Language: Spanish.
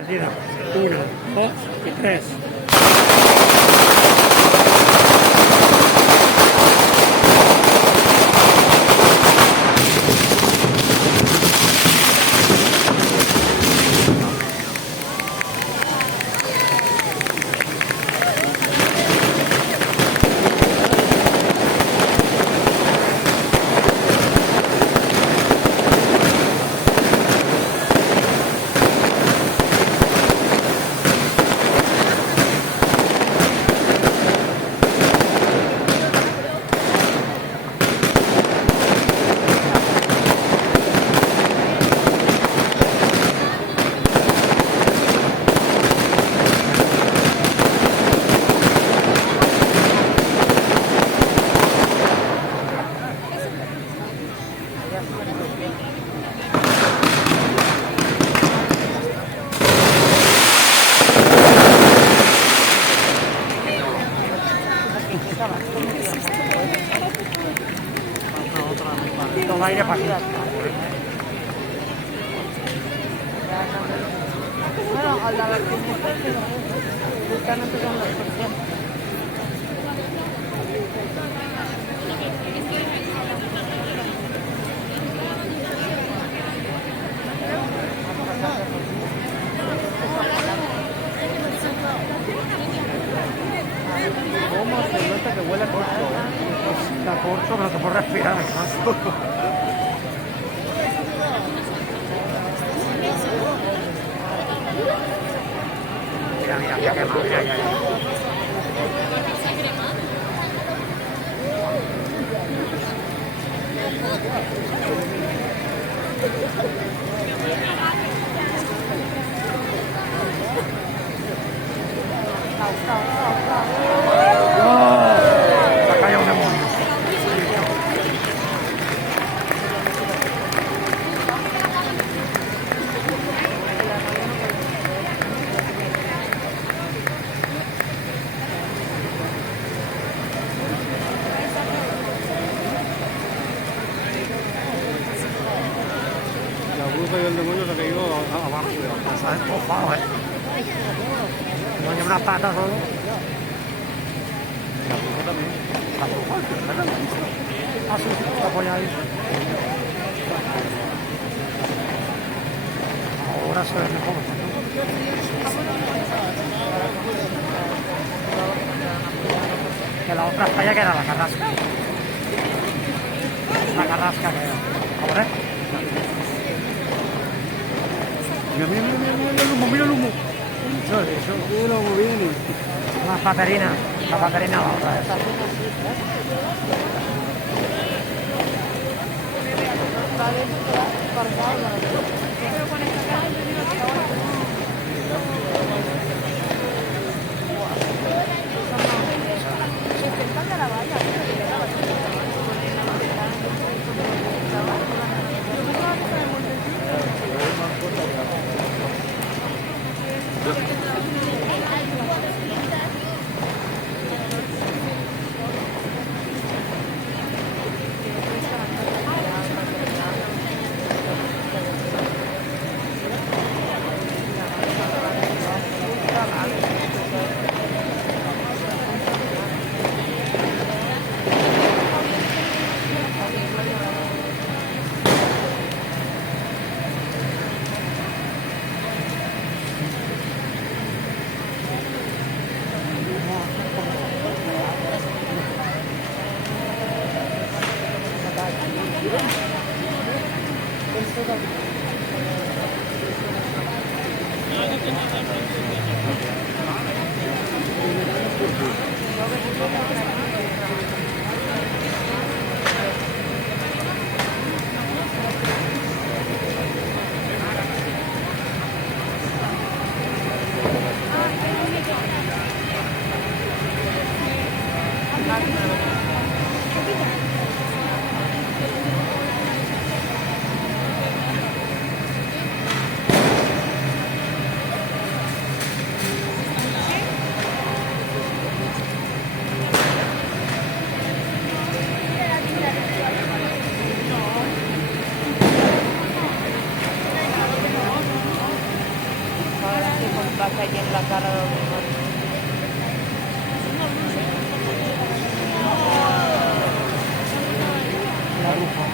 Uno, dos y tres. Toma aire para aquí. Bueno, a la vertiente, pero justamente con la expresión. ¿Cómo se nota que huele a corto? Está corto, pero te puedo respirar. Mira, qué mal, mira. Se ha caído un demonio. La bruja y el demonio se ha caído abajo. Se ha destrozado, No lleva unas patas solo. La bruja también. La bruja, ¿verdad? Ah, sí, está apoyada ahí. Ahora se ve mejor, ¿no? Que la otra falla que era la carrasca. La carrasca que era. Ahora, Mira el humo. eso. Mira cómo viene. La paterina la otra esa. kung basa yung lakar. Laro po.